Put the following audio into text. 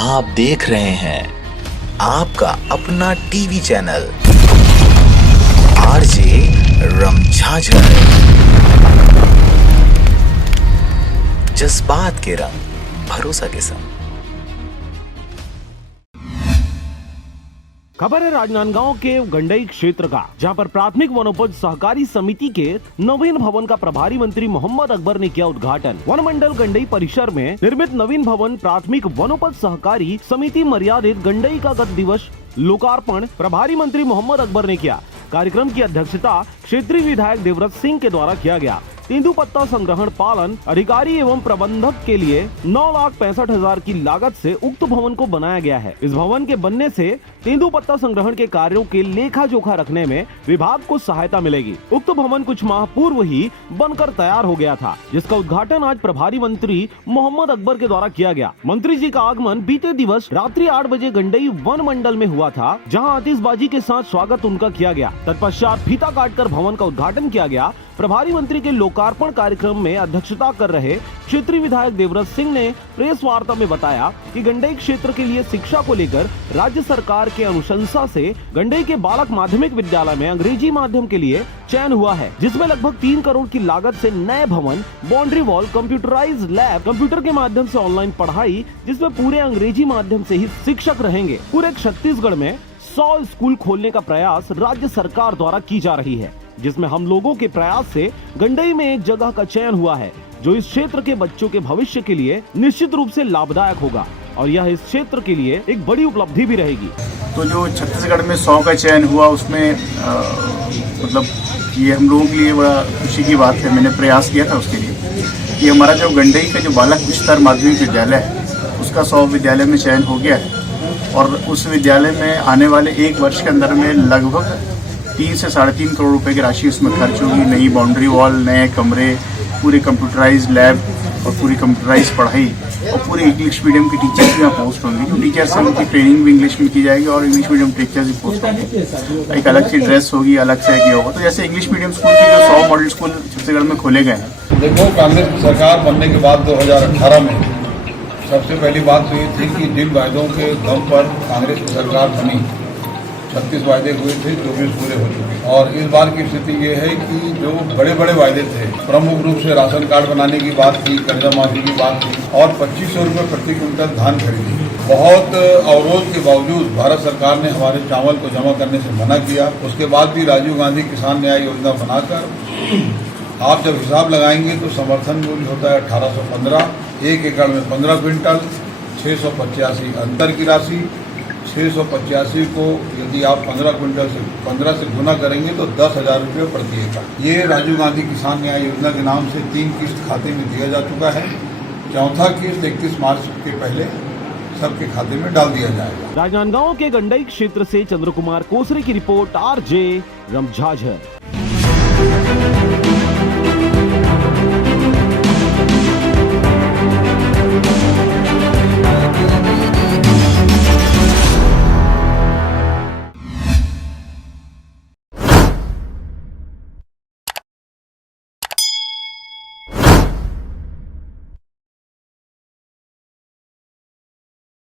आप देख रहे हैं आपका अपना टीवी चैनल आरजे रमझाझर। जज्बात के रंग, भरोसा के संग। खबर है राजनांदगांव के गंडई क्षेत्र का, जहां पर प्राथमिक वनोपज सहकारी समिति के नवीन भवन का प्रभारी मंत्री मोहम्मद अकबर ने किया उद्घाटन। वन मंडल गंडई परिसर में निर्मित नवीन भवन प्राथमिक वनोपज सहकारी समिति मर्यादित गंडई का गत दिवस लोकार्पण प्रभारी मंत्री मोहम्मद अकबर ने किया। कार्यक्रम की अध्यक्षता क्षेत्रीय विधायक देवव्रत सिंह के द्वारा किया गया। तेंदुपत्ता संग्रहण पालन अधिकारी एवं प्रबंधक के लिए 9,65,000 की लागत से उक्त भवन को बनाया गया है। इस भवन के बनने से तेंदुपत्ता संग्रहण के कार्यों के लेखा जोखा रखने में विभाग को सहायता मिलेगी। उक्त भवन कुछ माह पूर्व ही बनकर तैयार हो गया था, जिसका उद्घाटन आज प्रभारी मंत्री मोहम्मद अकबर के द्वारा किया गया। मंत्री जी का आगमन बीते दिवस रात्रि 8 बजे गंडई वन मंडल में हुआ था, जहाँ आतिशबाजी के साथ स्वागत उनका किया गया। तत्पश्चात फीता काटकर भवन का उद्घाटन किया गया। प्रभारी मंत्री के लोकार्पण कार्यक्रम में अध्यक्षता कर रहे क्षेत्रीय विधायक देवव्रत सिंह ने प्रेस वार्ता में बताया कि गंडई क्षेत्र के लिए शिक्षा को लेकर राज्य सरकार के अनुशंसा से गंडई के बालक माध्यमिक विद्यालय में अंग्रेजी माध्यम के लिए चयन हुआ है, जिसमें लगभग 3 करोड़ की लागत से नए भवन, boundary wall, computerise lab, computer के माध्यम से ऑनलाइन पढ़ाई, जिसमें पूरे अंग्रेजी माध्यम से ही शिक्षक रहेंगे। पूरे छत्तीसगढ़ में 100 स्कूल खोलने का प्रयास राज्य सरकार द्वारा की जा रही है, जिसमें हम लोगों के प्रयास से गंडई में एक जगह का चयन हुआ है, जो इस क्षेत्र के बच्चों के भविष्य के लिए निश्चित रूप से लाभदायक होगा और यह इस क्षेत्र के लिए एक बड़ी उपलब्धि भी रहेगी। तो जो छत्तीसगढ़ में 100 का चयन हुआ, उसमें मतलब ये हम लोगों के लिए बड़ा खुशी की बात है। मैंने प्रयास किया था उसके लिए कि हमारा जो गंडई का जो बालक विस्तार माध्यमिक विद्यालय है, उसका 100 विद्यालय में चयन हो गया है और उस विद्यालय में आने वाले 1 वर्ष के अंदर में लगभग 3 से 3.5 करोड़ रुपए की राशि उसमें खर्च होगी। नई बाउंड्री वॉल, नए कमरे, पूरी कंप्यूटराइज लैब और पूरी कंप्यूटराइज पढ़ाई और पूरी इंग्लिश मीडियम की टीचर्स भी यहाँ पोस्ट होंगी। जो टीचर्स हैं उनकी ट्रेनिंग भी इंग्लिश में की जाएगी और इंग्लिश मीडियम टीचर्स भी पोस्ट होंगे। एक अलग सी ड्रेस होगी, अलग से किया होगा। तो जैसे इंग्लिश मीडियम स्कूल के जो 100 मॉडल स्कूल छत्तीसगढ़ में खोले गए हैं। देखो, कांग्रेस की सरकार बनने के बाद 2018 में सबसे पहली बात तो ये थी कि जिन वायदों के दम पर कांग्रेस की सरकार बनी, 36 वायदे हुए थे, 24 पूरे हो चुके। और इस बार की स्थिति ये है कि जो बड़े बड़े वायदे थे, प्रमुख रूप से राशन कार्ड बनाने की बात थी, कर्जा माफी की बात थी और 2500 रुपये प्रति क्विंटल धान खरीदी। बहुत अवरोध के बावजूद भारत सरकार ने हमारे चावल को जमा करने से मना किया। उसके बाद भी राजीव गांधी किसान न्याय योजना बनाकर आप जब हिसाब लगाएंगे तो समर्थन मूल्य होता है 1815, 1 एकड़ में 15 क्विंटल, 685 अंतर की राशि। 685 को यदि आप 15 से गुना करेंगे तो 10,000 रुपये प्रति एकड़। ये राजीव गांधी किसान न्याय योजना के नाम से 3 किस्त खाते में दिया जा चुका है। 4था किस्त 31 मार्च के पहले सबके खाते में डाल दिया जाएगा। राजनांदगांव के गंडई क्षेत्र से चंद्र कुमार कोसरे की रिपोर्ट, आरजे रमझाझर।